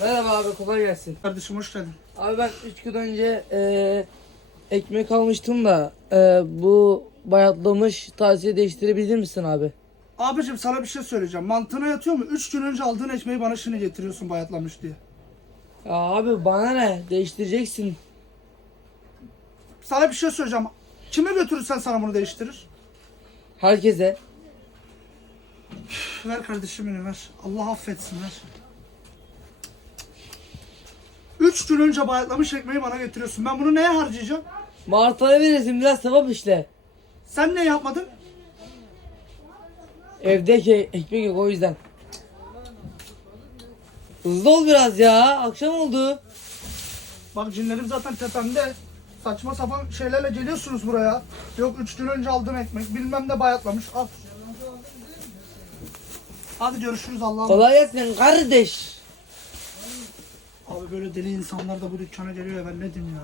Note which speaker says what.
Speaker 1: Merhaba abi kolay gelsin.
Speaker 2: Kardeşim hoş geldin.
Speaker 1: Abi ben 3 gün önce eee, ekmek almıştım da eee, bu bayatlamış taziye değiştirebilir misin abi?
Speaker 2: Abicim sana bir şey söyleyeceğim. Mantığına yatıyor mu? 3 gün önce aldığın ekmeği bana şimdi getiriyorsun bayatlamış diye.
Speaker 1: Ya abi bana ne değiştireceksin.
Speaker 2: Sana bir şey söyleyeceğim. Kime götürürsen sana bunu değiştirir.
Speaker 1: Herkese.
Speaker 2: Ver kardeşimini ver. Allah affetsin ver. 3 gün önce bayatlamış ekmeği bana getiriyorsun. Ben bunu neye harcayacağım?
Speaker 1: Marta'ya verirsin biraz sevap işte.
Speaker 2: Sen ne yapmadın?
Speaker 1: Evdeki ekmek yok o yüzden. Hızlı ol biraz ya. Akşam oldu.
Speaker 2: Bak cinlerim zaten tepemde. Saçma sapan şeylerle geliyorsunuz buraya. Yok 3 gün önce aldığım ekmek bilmem ne bayatlamış. Al. Hadi görüşürüz Allah'a emanet.
Speaker 1: Kolay gelsin kardeş.
Speaker 2: Böyle deli insanlar da bu dükkana geliyor ya ben ne diyeyim ya.